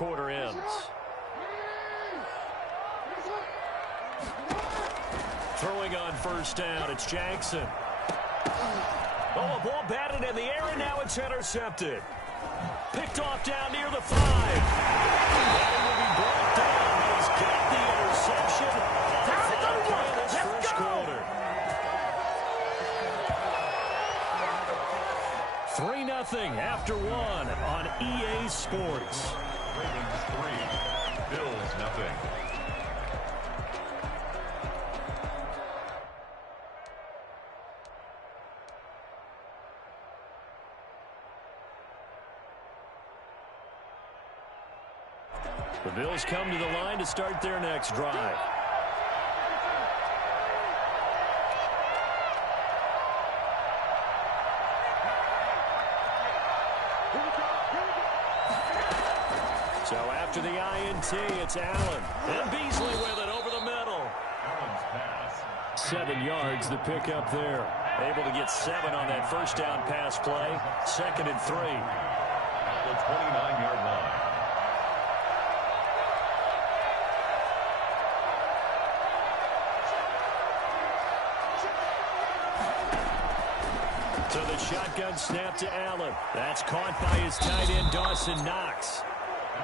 quarter ends. Throwing on first down, it's Jackson. Oh, a ball batted in the air, and now it's intercepted. Picked off down near the 5. And it will be brought down. He's got the interception. The final play of this first quarter. 3-0 after 1 on EA Sports. Ravens 3, Bills 0. The Bills come to the line to start their next drive. So after the INT, it's Allen. And Beasley with it over the middle. 7 yards, the pickup there. Able to get 7 on that first down pass play. 2nd and 3. At the 29-yard line. So the shotgun snap to Allen. That's caught by his tight end, Dawson Knox.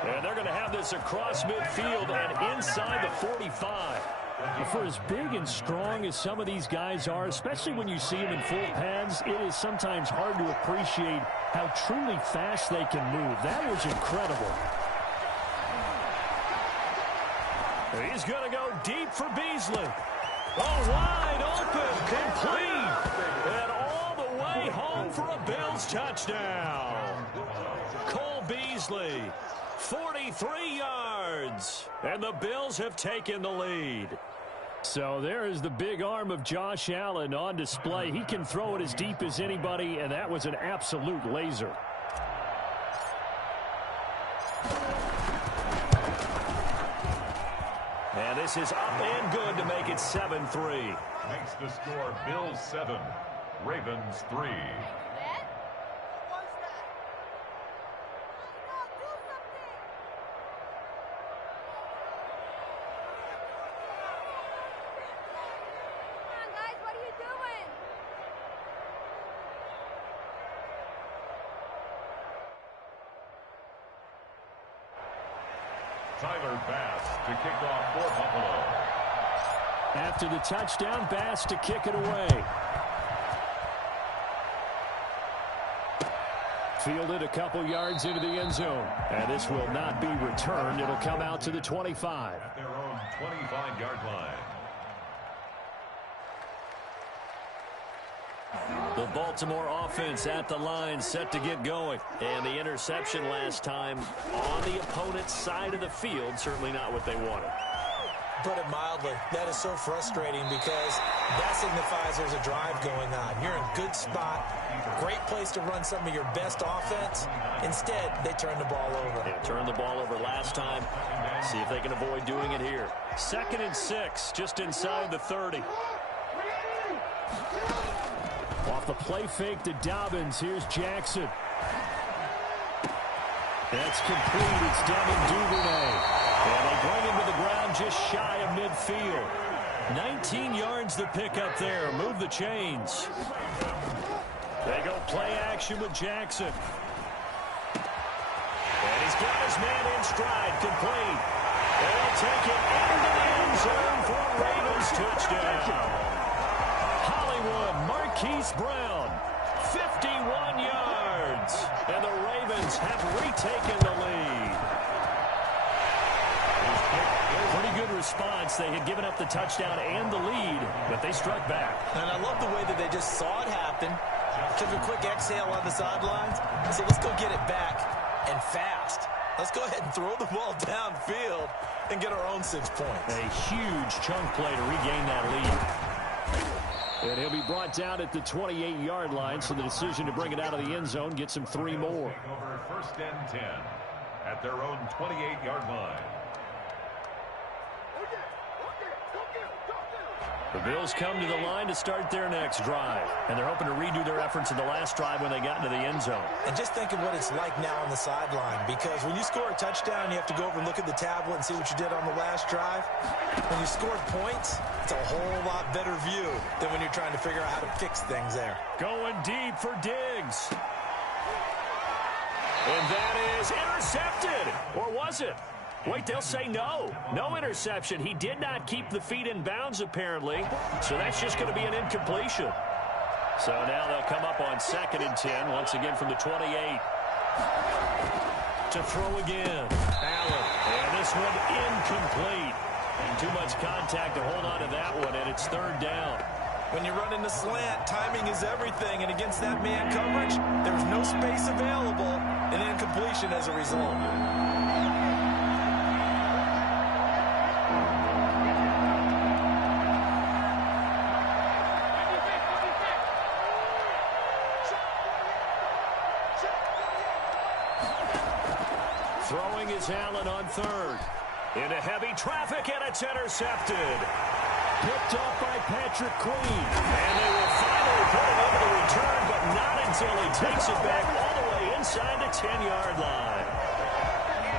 And they're going to have this across midfield and inside the 45. For as big and strong as some of these guys are, especially when you see them in full pads, it is sometimes hard to appreciate how truly fast they can move. That was incredible. He's going to go deep for Beasley. Oh, wide open, complete. And all the way home for a Bills touchdown. Cole Beasley, 43 yards. And the Bills have taken the lead. So there is the big arm of Josh Allen on display. He can throw it as deep as anybody, and that was an absolute laser. And this is up and good to make it 7-3. Makes the score Bills 7, Ravens 3. Tyler Bass to kick off for Buffalo. After the touchdown, Bass to kick it away. Fielded a couple yards into the end zone. And this will not be returned. It'll come out to the 25. At their own 25-yard line. The Baltimore offense at the line, set to get going. And the interception last time on the opponent's side of the field, certainly not what they wanted. Put it mildly, that is so frustrating because that signifies there's a drive going on. You're in a good spot, great place to run some of your best offense. Instead, they turn the ball over. They turned the ball over last time. See if they can avoid doing it here. 2nd and 6, just inside the 30. Off the play fake to Dobbins. Here's Jackson. That's complete. It's Devin Duvernay. And they bring him to the ground just shy of midfield. 19 yards to pick up there. Move the chains. They go play action with Jackson. And he's got his man in stride. Complete. They'll take it into the end zone for a Ravens touchdown. Marquise Brown, 51 yards. And the Ravens have retaken the lead. Pretty good response. They had given up the touchdown and the lead, but they struck back. And I love the way that they just saw it happen, took a quick exhale on the sidelines, and said, let's go get it back, and fast. Let's go ahead and throw the ball downfield and get our own 6 points. A huge chunk play to regain that lead. And he'll be brought down at the 28-yard line, so the decision to bring it out of the end zone gets him 3 more. Over 1st and 10 at their own 28-yard line. The Bills come to the line to start their next drive, and they're hoping to redo their efforts in the last drive when they got into the end zone. And just think of what it's like now on the sideline, because when you score a touchdown, you have to go over and look at the tablet and see what you did on the last drive. When you score points, it's a whole lot better view than when you're trying to figure out how to fix things there. Going deep for Diggs. And that is intercepted. Or was it? Wait, they'll say no. No interception. He did not keep the feet in bounds, apparently. So that's just going to be an incompletion. So now they'll come up on 2nd and 10, once again from the 28. To throw again. Allen. And this one incomplete. And too much contact to hold on to that one, and it's 3rd down. When you run in the slant, timing is everything. And against that man coverage, there's no space available. An incompletion as a result. Throwing is Allen on 3rd. Into heavy traffic, and it's intercepted. Picked off by Patrick Queen. And they will finally put it over the return, but not until he takes it back all the way inside the 10-yard line.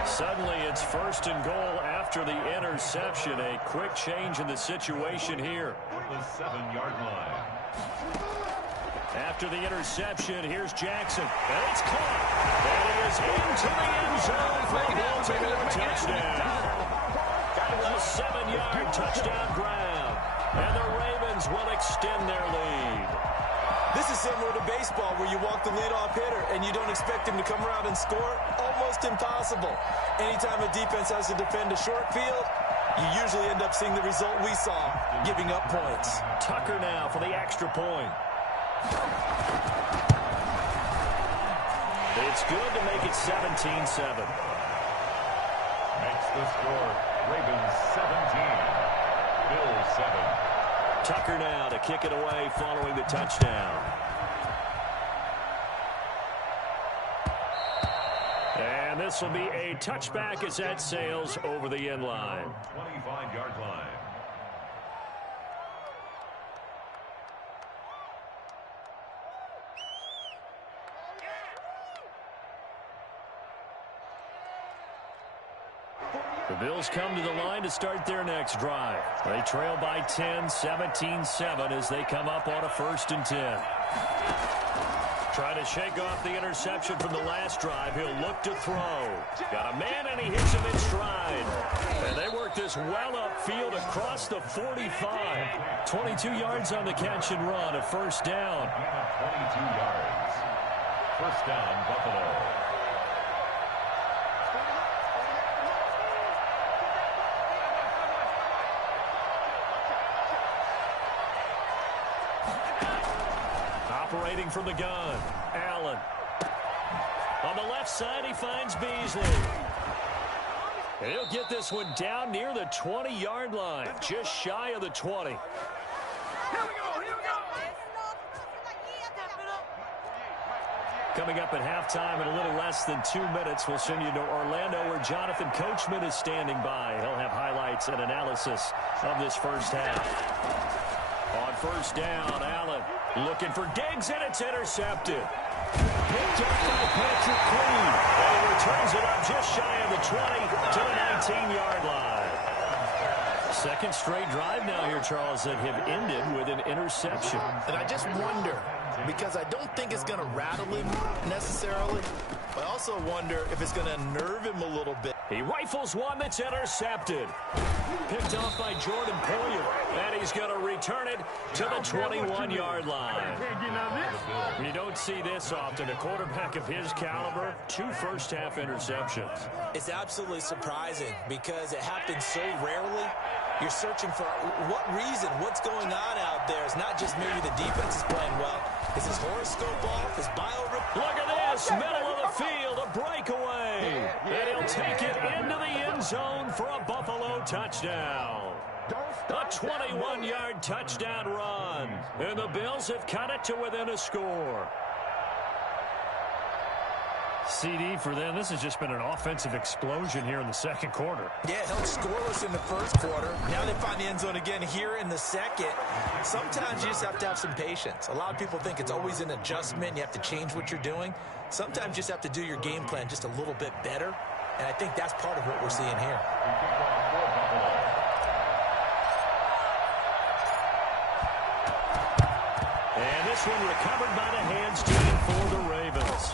Suddenly it's 1st and goal after the interception. A quick change in the situation here. The 7-yard line. After the interception, here's Jackson. And it's caught. That is into the end zone for a Baltimore touchdown. A 7-yard touchdown grab. And the Ravens will extend their lead. This is similar to baseball where you walk the leadoff hitter and you don't expect him to come around and score. Almost impossible. Anytime a defense has to defend a short field, you usually end up seeing the result we saw, giving up points. Tucker now for the extra point. It's good to make it 17-7. Makes the score Ravens 17, Bills 7. Tucker now to kick it away following the touchdown. And this will be a touchback as that sails over the end line. 25-yard line. The Bills come to the line to start their next drive. They trail by 10, 17-7 as they come up on a 1st and 10. Trying to shake off the interception from the last drive. He'll look to throw. Got a man, and he hits him in stride. And they work this well upfield across the 45. 22 yards on the catch and run, a 1st down. 22 yards. 1st down, Buffalo. Operating from the gun, Allen. On the left side, he finds Beasley. And he'll get this one down near the 20-yard line, just shy of the 20. Here we go. Coming up at halftime in a little less than 2 minutes, we'll send you to Orlando where Jonathan Coachman is standing by. He'll have highlights and analysis of this first half. On 1st down, Allen looking for Diggs, and it's intercepted. Picked up by Patrick Queen. And he returns it up just shy of the 20 to the 19-yard line. 2nd straight drive now here, Charles, that have ended with an interception. And I just wonder, because I don't think it's going to rattle him necessarily, but I also wonder if it's going to unnerve him a little bit. He rifles one that's intercepted. Picked off by Jordan Poyer. And he's going to return it to the 21-yard line. You don't see this often. A quarterback of his caliber, 2 first-half interceptions. It's absolutely surprising because it happens so rarely. You're searching for what reason, what's going on out there. It's not just maybe the defense is playing well. Is his horoscope off? His bio... Look at this, middle of the field, a breakaway. And he'll take it into the end zone for a Buffalo touchdown. A 21-yard touchdown run. And the Bills have cut it to within a score. CD for them. This has just been an offensive explosion here in the second quarter. Yeah, held scoreless in the first quarter. Now they find the end zone again here in the second. Sometimes you just have to have some patience. A lot of people think it's always an adjustment. You have to change what you're doing. Sometimes you just have to do your game plan just a little bit better. And I think that's part of what we're seeing here. And this one recovered by the hands team for the Ravens.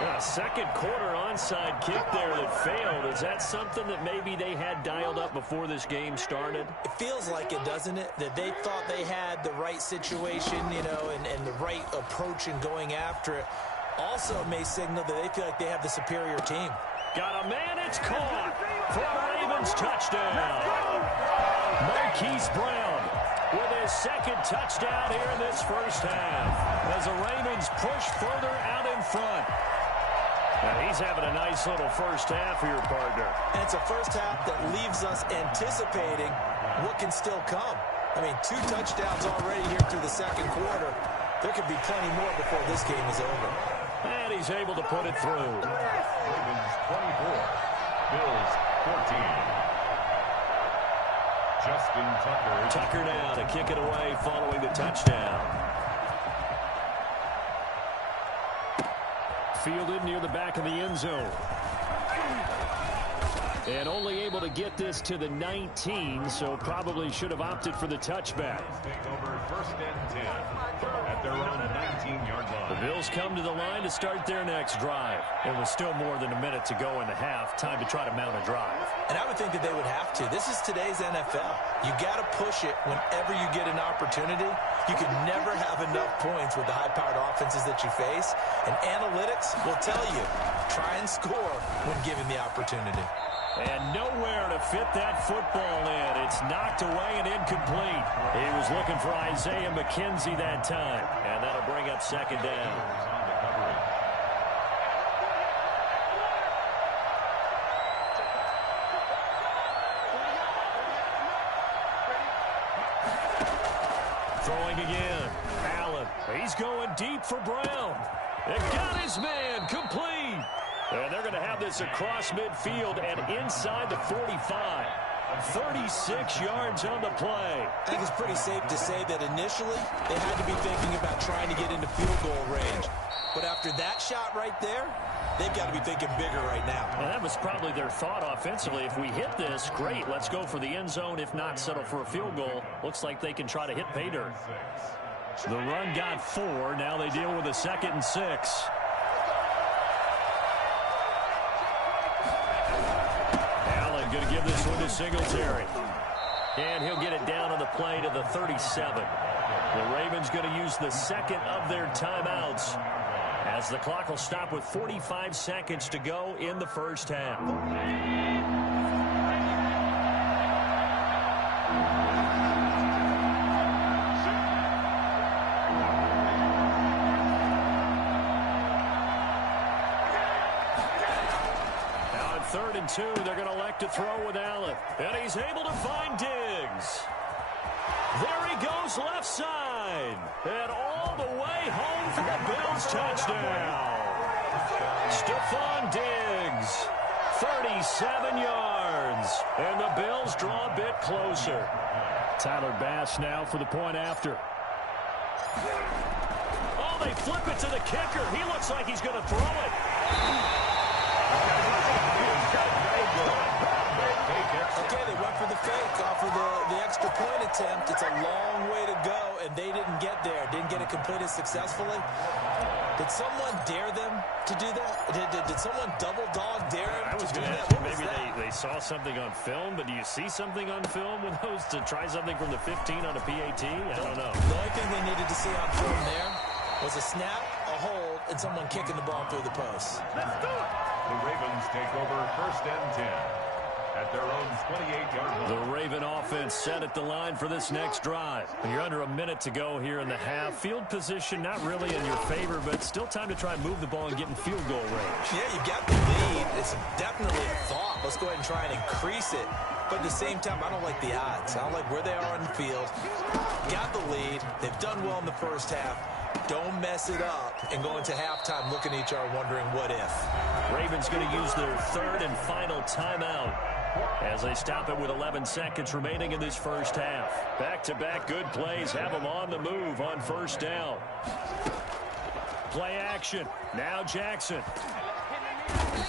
A second quarter onside kick there that failed. Is that something that maybe they had dialed up before this game started? It feels like it, doesn't it? That they thought they had the right situation, you know, and the right approach in going after it. Also may signal that they feel like they have the superior team. Got a man, it's caught for a Ravens touchdown. Marquise Brown with his second touchdown here in this first half as the Ravens push further out in front. And he's having a nice little first half here, partner. And it's a first half that leaves us anticipating what can still come. I mean, 2 touchdowns already here through the second quarter. There could be plenty more before this game is over. And he's able to put it through. Ravens 24, Bills 14. Justin Tucker. Tucker now to kick it away following the touchdown. Fielded near the back of the end zone. And only able to get this to the 19, so probably should have opted for the touchback. Take over first and 10 at their own 19-yard line. The Bills come to the line to start their next drive. It was still more than a minute to go in the half. Time to try to mount a drive. And I would think that they would have to. This is today's NFL. You got to push it whenever you get an opportunity. You can never have enough points with the high-powered offenses that you face. And analytics will tell you, try and score when given the opportunity. And nowhere to fit that football in. It's knocked away and incomplete. He was looking for Isaiah McKenzie that time. And that'll bring up second down. Throwing again. Allen. He's going deep for Brown. And got his man complete. And they're going to have this across midfield and inside the 45. 36 yards on the play. I think it's pretty safe to say that initially they had to be thinking about trying to get into field goal range. But after that shot right there, they've got to be thinking bigger right now. And that was probably their thought offensively. If we hit this, great. Let's go for the end zone. If not, settle for a field goal. Looks like they can try to hit pay dirt. The run got 4. Now they deal with a 2nd and 6. Allen going to give this one to Singletary. And he'll get it down on the play to the 37. The Ravens going to use the second of their timeouts as the clock will stop with 45 seconds to go in the first half. Now on 3rd and 2, they're going to elect to throw with Allen. And he's able to find Diggs. There he goes left side. And all the way home for a Bills touchdown. Stephon Diggs, 37 yards. And the Bills draw a bit closer. Tyler Bass now for the point after. Oh, they flip it to the kicker. He looks like he's going to throw it. Okay, they went for the fake off of the extra point attempt. It's a long way to go, and they didn't get there. Didn't get it completed successfully. Did someone dare them to do that? Did someone double dog dare them to do that? Maybe they saw something on film, but do you see something on film with those to try something from the 15 on a PAT? I don't know. The only thing they needed to see on film there was a snap, a hold, and someone kicking the ball through the post. Let's do it. The Ravens take over first and 10 at their own 28-yard line. The Raven offense set at the line for this next drive. You're under a minute to go here in the half. Field position not really in your favor, but still time to try and move the ball and get in field goal range. Yeah, you got the lead. It's definitely a thought. Let's go ahead and try and increase it. But at the same time, I don't like the odds. I don't like where they are on the field. Got the lead. They've done well in the first half. don't mess it up and go into halftime looking at each other wondering what if. Ravens going to use their third and final timeout as they stop it with 11 seconds remaining in this first half. Back-to-back good plays have them on the move on first down. Play action. Now Jackson.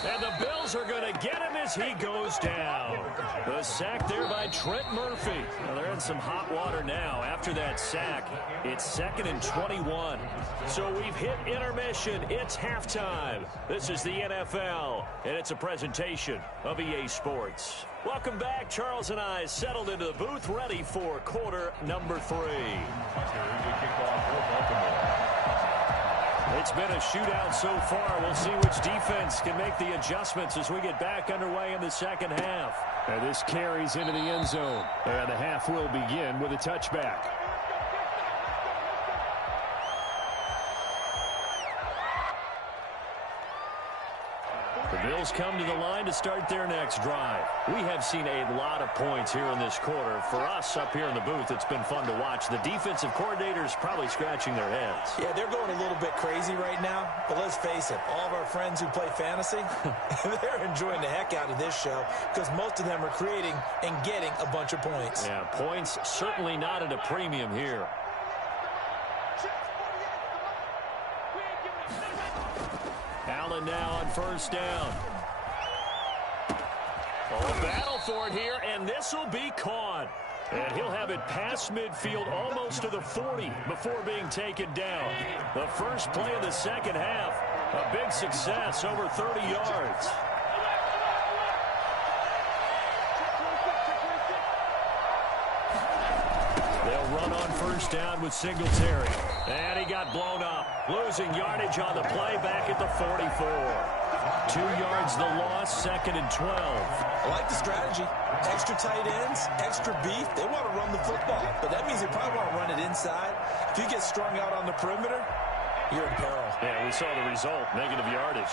And the Bills are going to get him as he goes down. The sack there by Trent Murphy. Well, they're in some hot water now. After that sack, it's 2nd and 21. So we've hit intermission. It's halftime. This is the NFL, and it's a presentation of EA Sports. Welcome back. Charles and I settled into the booth, ready for quarter number 3. It's been a shootout so far. We'll see which defense can make the adjustments as we get back underway in the second half. And this carries into the end zone. And the half will begin with a touchback. The Bills come to the line to start their next drive. We have seen a lot of points here in this quarter. For us up here in the booth, it's been fun to watch. The defensive coordinators probably scratching their heads. Yeah, they're going a little bit crazy right now. But let's face it, all of our friends who play fantasy, they're enjoying the heck out of this show because most of them are creating and getting a bunch of points. Yeah, points certainly not at a premium here. Allen now on first down. Oh, battle for it here, and this will be caught. And he'll have it past midfield almost to the 40 before being taken down. The first play of the second half, a big success, over 30 yards. They'll run on first down with Singletary. And he got blown up. Losing yardage on the play back at the 44. 2 yards the loss, 2nd and 12. I like the strategy. Extra tight ends, extra beef. They want to run the football, but that means they probably want to run it inside. If you get strung out on the perimeter, you're in peril. Yeah, we saw the result, negative yardage.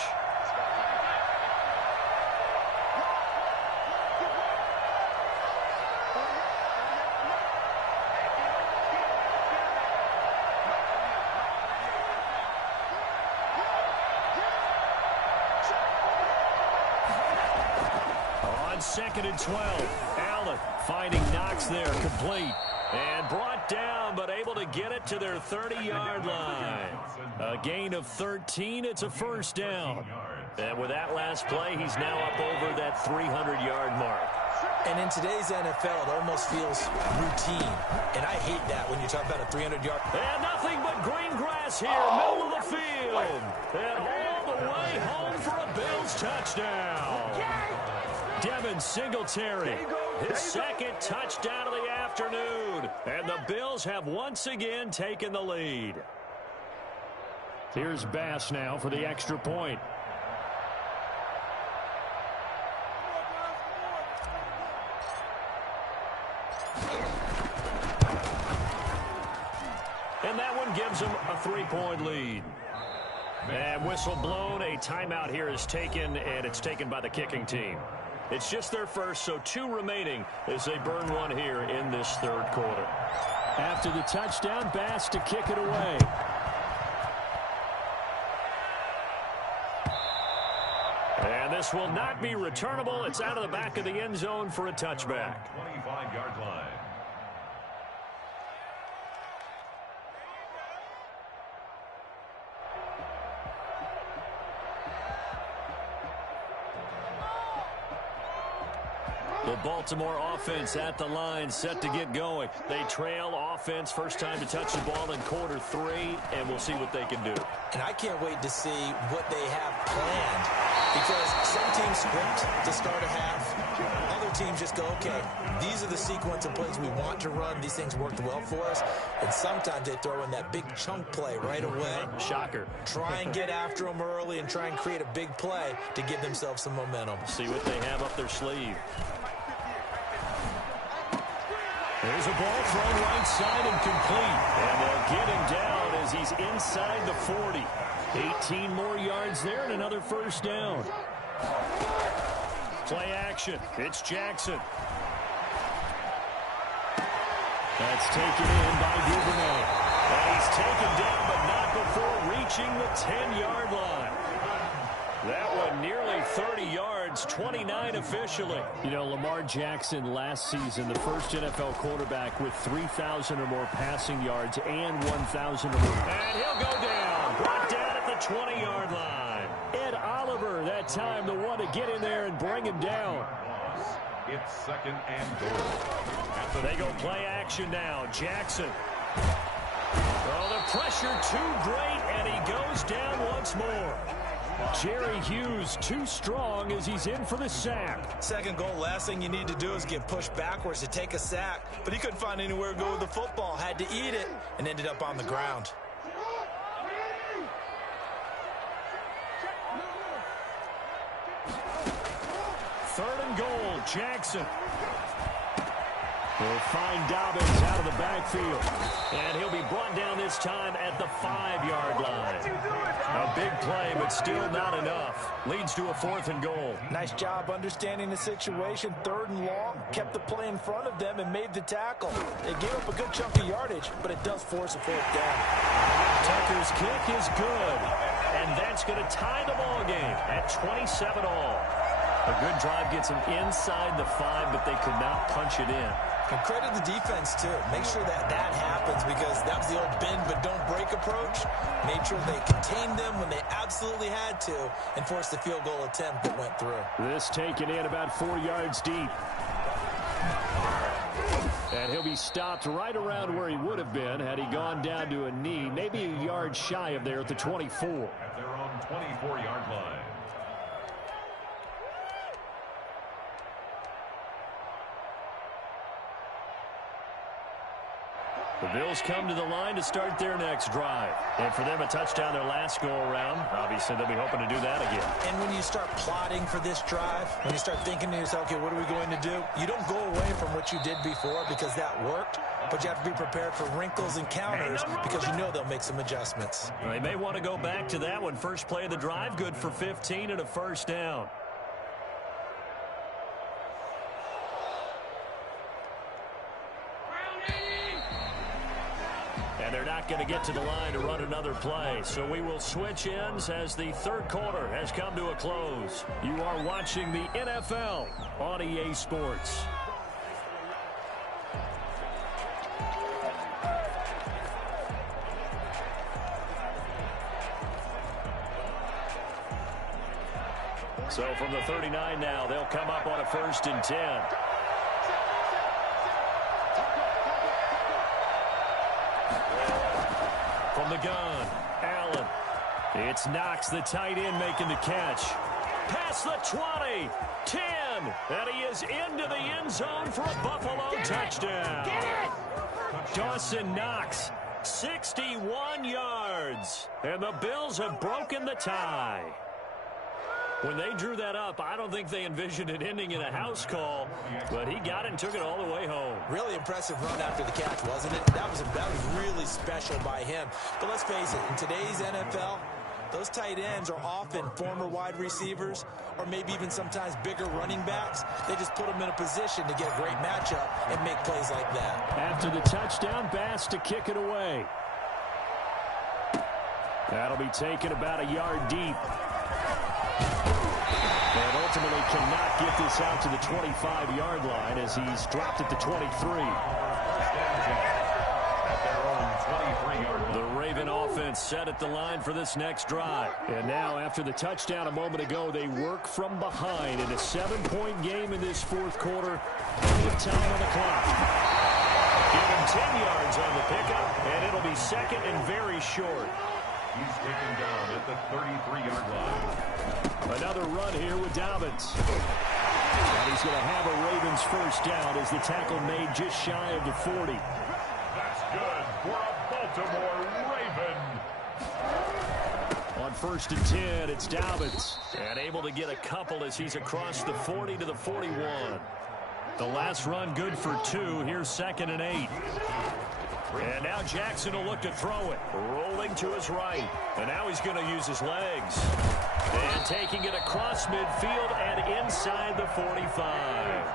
On 2nd and 12, Allen finding Knox there, complete. And brought down, but able to get it to their 30-yard line. A gain of 13. It's a first down. And with that last play, he's now up over that 300-yard mark. And in today's NFL, it almost feels routine. And I hate that when you talk about a 300-yard. And nothing but green grass here, middle of the field. And all the way home for a Bills touchdown. Devin Singletary, his second touchdown of the afternoon. And the Bills have once again taken the lead. Here's Bass now for the extra point. And that one gives them a 3-point lead. And whistle blown, a timeout here is taken, and it's taken by the kicking team. It's just their first, so 2 remaining as they burn one here in this third quarter. After the touchdown, Bass to kick it away. And this will not be returnable. It's out of the back of the end zone for a touchback. 25-yard line. The Baltimore offense at the line, set to get going. They trail offense, first time to touch the ball in quarter 3, and we'll see what they can do. And I can't wait to see what they have planned, because some teams script to start a half. Other teams just go, okay, these are the sequence of plays we want to run. These things worked well for us. And sometimes they throw in that big chunk play right away. Shocker. Try and get after them early and try and create a big play to give themselves some momentum. See what they have up their sleeve. There's a ball thrown right side and complete. And they'll get him down as he's inside the 40. 18 more yards there and another first down. Play action. It's Jackson. That's taken in by Duvernay. And he's taken down, but not before reaching the 10-yard line. That one nearly 30 yards, 29 officially. You know, Lamar Jackson last season, the first NFL quarterback with 3,000 or more passing yards and 1,000 or more. And he'll go down, brought down at the 20-yard line. Ed Oliver, that time, the one to get in there and bring him down. It's second and goal. They go play action now. Jackson. Oh, the pressure too great, and he goes down once more. Jerry Hughes too strong as he's in for the sack. Second goal, last thing you need to do is get pushed backwards to take a sack. But he couldn't find anywhere to go with the football, had to eat it, and ended up on the ground. Third and goal, Jackson. They'll find Dobbins out of the backfield. And he'll be brought down this time at the 5-yard line. A big play, but still not enough. Leads to a 4th and goal. Nice job understanding the situation. 3rd and long, kept the play in front of them and made the tackle. They gave up a good chunk of yardage, but it does force a 4th down. Tucker's kick is good. And that's going to tie the ball game at 27 all. A good drive gets them inside the 5, but they could not punch it in. And credit the defense, too. Make sure that happens because that was the old bend but don't break approach. Made sure they contained them when they absolutely had to and forced the field goal attempt that went through. This taken in about 4 yards deep. And he'll be stopped right around where he would have been had he gone down to a knee, maybe a yard shy of there at the 24. At their own 24-yard line. The Bills come to the line to start their next drive. And for them, a touchdown their last go-around. Obviously, they'll be hoping to do that again. And when you start plotting for this drive, when you start thinking to yourself, okay, what are we going to do? You don't go away from what you did before because that worked, but you have to be prepared for wrinkles and counters because you know they'll make some adjustments. Well, they may want to go back to that one. First play of the drive, good for 15 and a first down. And they're not going to get to the line to run another play. So we will switch ends as the third quarter has come to a close. You are watching the NFL on EA Sports. So from the 39 now, they'll come up on a 1st and 10. From the gun, Allen. It's Knox, the tight end, making the catch. Past the 20, 10, and he is into the end zone for a Buffalo touchdown. Get it! Dawson Knox, 61 yards, and the Bills have broken the tie. When they drew that up, I don't think they envisioned it ending in a house call, but he got it and took it all the way home. Really impressive run after the catch, wasn't it? That was really special by him. But let's face it, in today's NFL, those tight ends are often former wide receivers or maybe even sometimes bigger running backs. They just put them in a position to get a great matchup and make plays like that. After the touchdown, Bass to kick it away. That'll be taken about a yard deep. And ultimately cannot get this out to the 25-yard line as he's dropped at the 23. The Raven offense set at the line for this next drive. And now after the touchdown a moment ago, they work from behind in a 7-point game in this fourth quarter with time on the clock. Give him 10 yards on the pickup, and it'll be second and very short. He's taken down at the 33-yard line. Another run here with Dobbins. And he's going to have a Ravens first down as the tackle made just shy of the 40. That's good for a Baltimore Raven. On 1st and 10, it's Dobbins. And able to get a couple as he's across the 40 to the 41. The last run good for 2. Here's 2nd and 8. And now Jackson will look to throw it. Rolling to his right. And now he's going to use his legs. And taking it across midfield and inside the 45.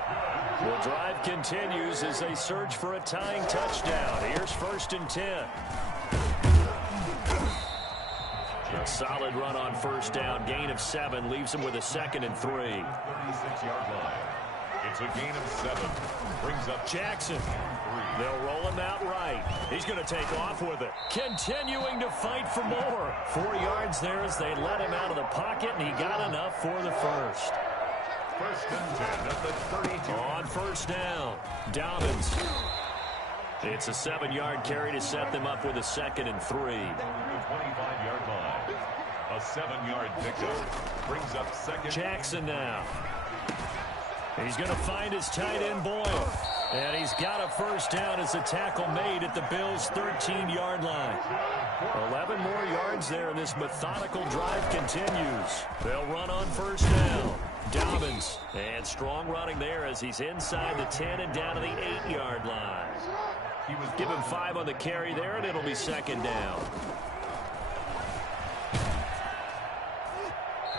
The drive continues as they search for a tying touchdown. Here's 1st and 10. Solid run on first down. Gain of 7 leaves him with a 2nd and 3. 36-yard line. It's a gain of 7. Brings up Jackson. They'll roll him out right. He's going to take off with it. Continuing to fight for more. 4 yards there as they let him out of the pocket, and he got enough for the first. First and 10 at the 32. On first down, Dobbins. It's a 7-yard carry to set them up with a 2nd and 3. 25-yard line. A 7-yard pickup. Brings up 2nd. Jackson now. He's going to find his tight end Boyle. And he's got a first down as a tackle made at the Bills' 13-yard line. 11 more yards there, and this methodical drive continues. They'll run on first down. Dobbins. And strong running there as he's inside the 10 and down to the 8-yard line. Give him 5 on the carry there, and it'll be 2nd down.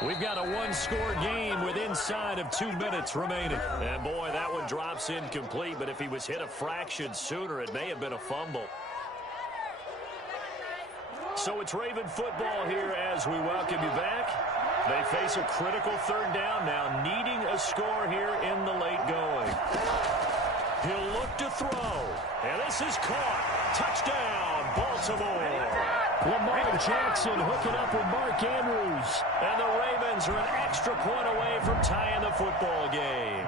We've got a 1-score game with inside of 2 minutes remaining. And boy, that one drops incomplete, but if he was hit a fraction sooner, it may have been a fumble. So it's Raven football here as we welcome you back. They face a critical 3rd down now, needing a score here in the late going. He'll look to throw, and this is caught. Touchdown, Baltimore. Lamar Jackson hooking up with Mark Andrews. And the Ravens are an extra point away from tying the football game.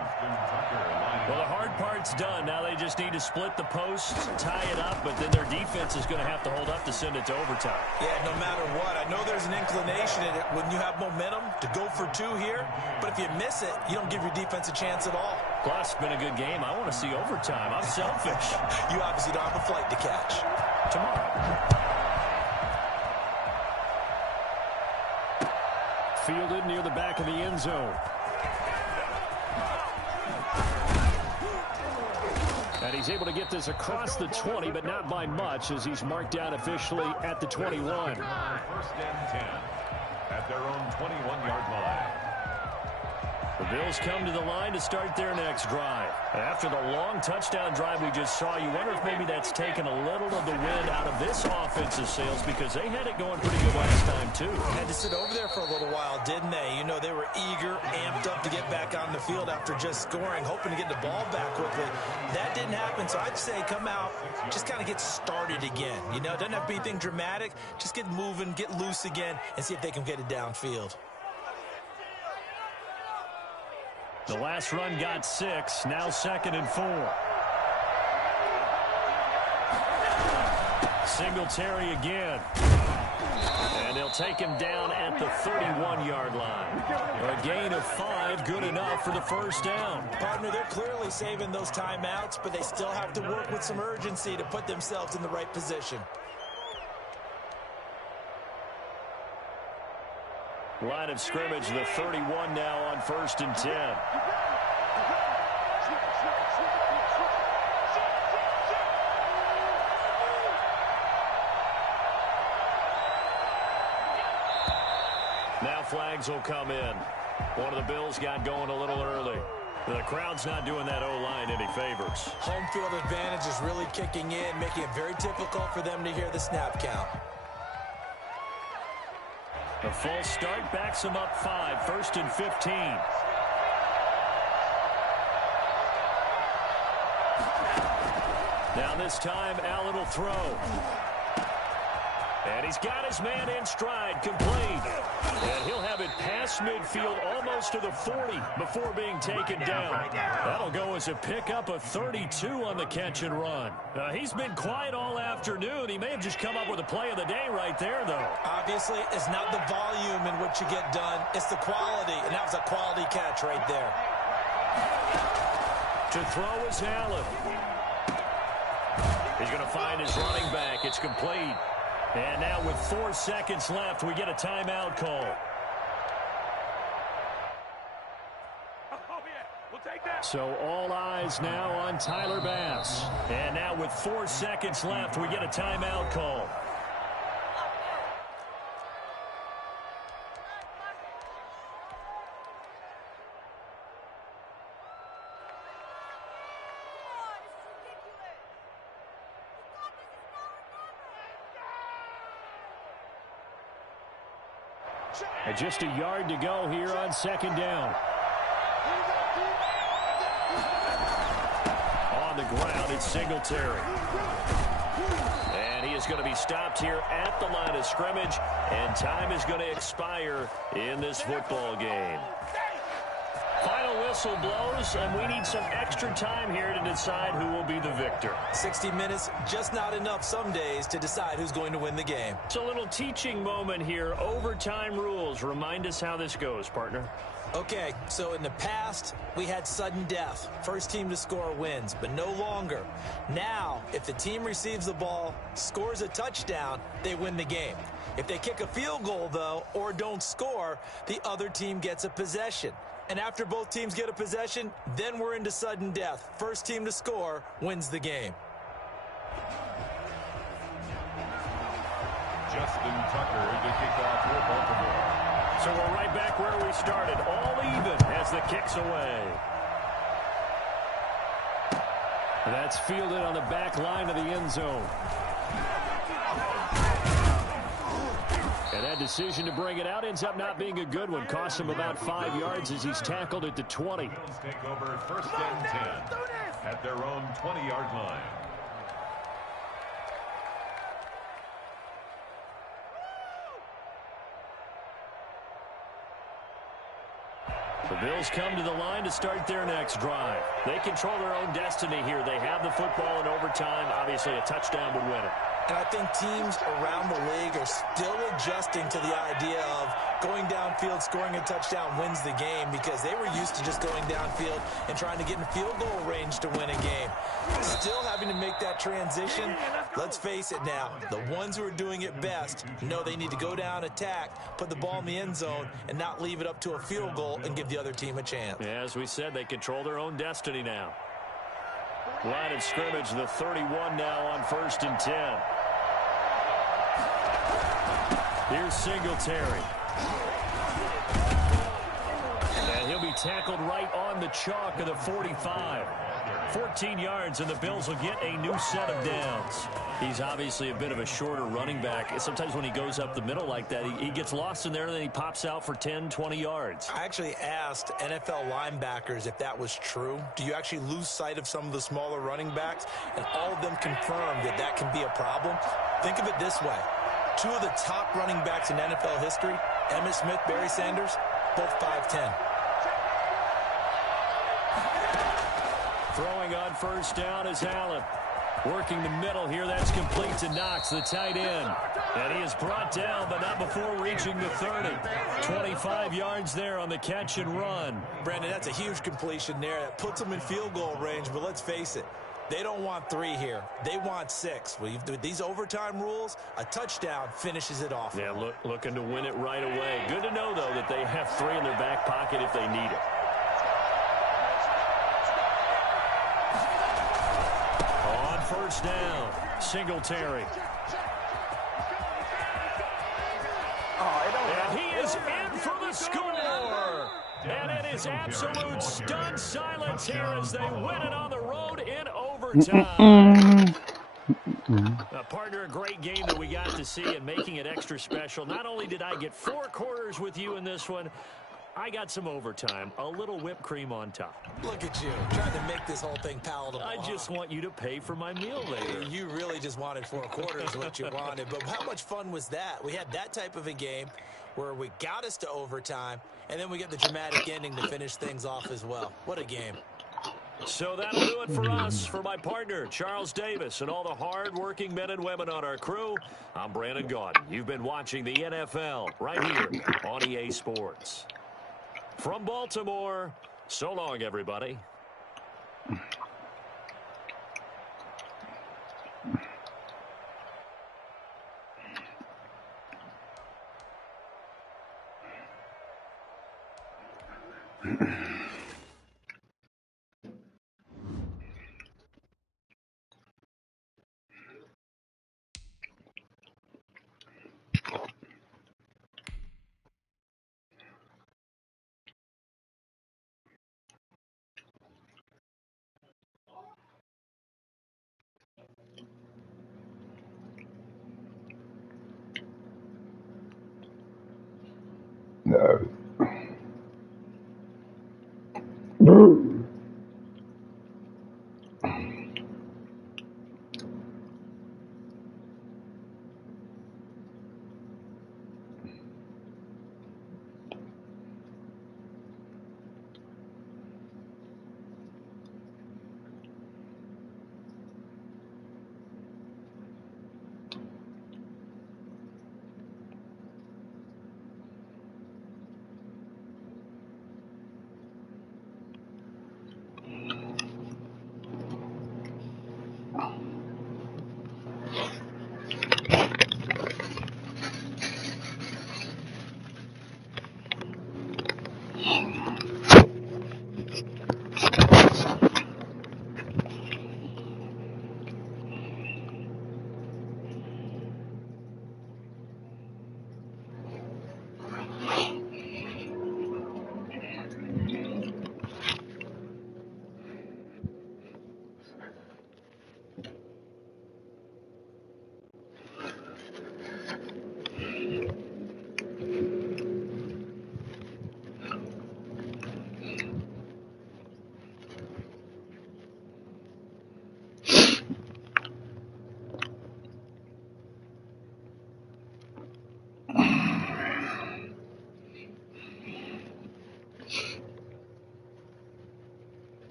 Well, the hard part's done. Now they just need to split the posts, tie it up, but then their defense is going to have to hold up to send it to overtime. Yeah, no matter what. I know there's an inclination in it when you have momentum to go for 2 here, but if you miss it, you don't give your defense a chance at all. Plus, it's been a good game. I want to see overtime. I'm selfish. You obviously don't have a flight to catch. Tomorrow. Fielded near the back of the end zone. And he's able to get this across the 20, but not by much, as he's marked down officially at the 21. First and 10 at their own 21-yard line. The Bills come to the line to start their next drive. After the long touchdown drive we just saw, you wonder if maybe that's taken a little of the wind out of this offensive sails, because they had it going pretty good last time, too. Had to sit over there for a little while, didn't they? You know, they were eager, amped up to get back on the field after just scoring, hoping to get the ball back quickly. That didn't happen, so I'd say come out, just kind of get started again. You know, it doesn't have to be anything dramatic. Just get moving, get loose again, and see if they can get it downfield. The last run got 6, now 2nd and 4. Singletary again. And they'll take him down at the 31-yard line. A gain of 5, good enough for the first down. Partner, they're clearly saving those timeouts, but they still have to work with some urgency to put themselves in the right position. Line of scrimmage, the 31 now on 1st and 10. Now flags will come in. One of the Bills got going a little early. The crowd's not doing that O-line any favors. Home field advantage is really kicking in, making it very difficult for them to hear the snap count. A false start backs him up 5, 1st and 15. Now this time, Allen will throw. And he's got his man in stride, complete. And he'll have it past midfield almost to the 40 before being taken down. That'll go as a pickup of 32 on the catch and run. He's been quiet all afternoon. He may have just come up with a play of the day right there, though. Obviously, it's not the volume in which you get done. It's the quality, and that was a quality catch right there. To throw is Allen. He's going to find his running back. It's complete. And now with 4 seconds left, we get a timeout call. So all eyes now on Tyler Bass. And now with 4 seconds left, we get a timeout call. And just a yard to go here on second down. On the ground, it's Singletary. And he is going to be stopped here at the line of scrimmage, and time is going to expire in this football game. Final whistle blows, and we need some extra time here to decide who will be the victor. 60 minutes, just not enough some days to decide who's going to win the game. It's a little teaching moment here. Overtime rules. Remind us how this goes, partner. Okay, so in the past, we had sudden death. First team to score wins, but no longer. Now, if the team receives the ball, scores a touchdown, they win the game. If they kick a field goal, though, or don't score, the other team gets a possession. And after both teams get a possession, then we're into sudden death. First team to score wins the game. Justin Tucker to kick off for Baltimore. So we're right back where we started, all even as the kick's away. That's fielded on the back line of the end zone. And that decision to bring it out ends up not being a good one. Costs him about 5 yards as he's tackled at the 20. Bills take over first and 10 at their own 20-yard line. The Bills come to the line to start their next drive. They control their own destiny here. They have the football in overtime. Obviously, a touchdown would win it. And I think teams around the league are still adjusting to the idea of going downfield, scoring a touchdown wins the game, because they were used to just going downfield and trying to get in field goal range to win a game. Still having to make that transition. Let's face it now, the ones who are doing it best know they need to go down, attack, put the ball in the end zone, and not leave it up to a field goal and give the other team a chance. Yeah, as we said, they control their own destiny now. Line of scrimmage, the 31 now on first and 10. Here's Singletary. And he'll be tackled right on the chalk of the 45. 14 yards, and the Bills will get a new set of downs. He's obviously a bit of a shorter running back. Sometimes when he goes up the middle like that, he gets lost in there, and then he pops out for 10, 20 yards. I actually asked NFL linebackers if that was true. Do you actually lose sight of some of the smaller running backs? And all of them confirmed that that can be a problem. Think of it this way. Two of the top running backs in NFL history, Emmitt Smith, Barry Sanders, both 5'10". Throwing on first down is Allen. Working the middle here, that's complete to Knox, the tight end. And he is brought down, but not before reaching the 30. 25 yards there on the catch and run. Brandon, that's a huge completion there. That puts them in field goal range, but let's face it. They don't want 3 here. They want 6. With these overtime rules, a touchdown finishes it off. Yeah, looking to win it right away. Good to know, though, that they have 3 in their back pocket if they need it. On first down, Singletary. And he is in for the score. And it is absolute stunned silence here as they win it on the road in overtime. Partner, a great game that we got to see and making it extra special. Not only did I get 4 quarters with you in this one, I got some overtime, a little whipped cream on top. Look at you, trying to make this whole thing palatable. I just want you to pay for my meal later. You really just wanted 4 quarters what you wanted. But how much fun was that? We had that type of a game where we got us to overtime, and then we get the dramatic ending to finish things off as well. What a game. So that'll do it for us. For my partner, Charles Davis, and all the hard-working men and women on our crew, I'm Brandon Gaudin. You've been watching the NFL right here on EA Sports. From Baltimore, so long, everybody. knows?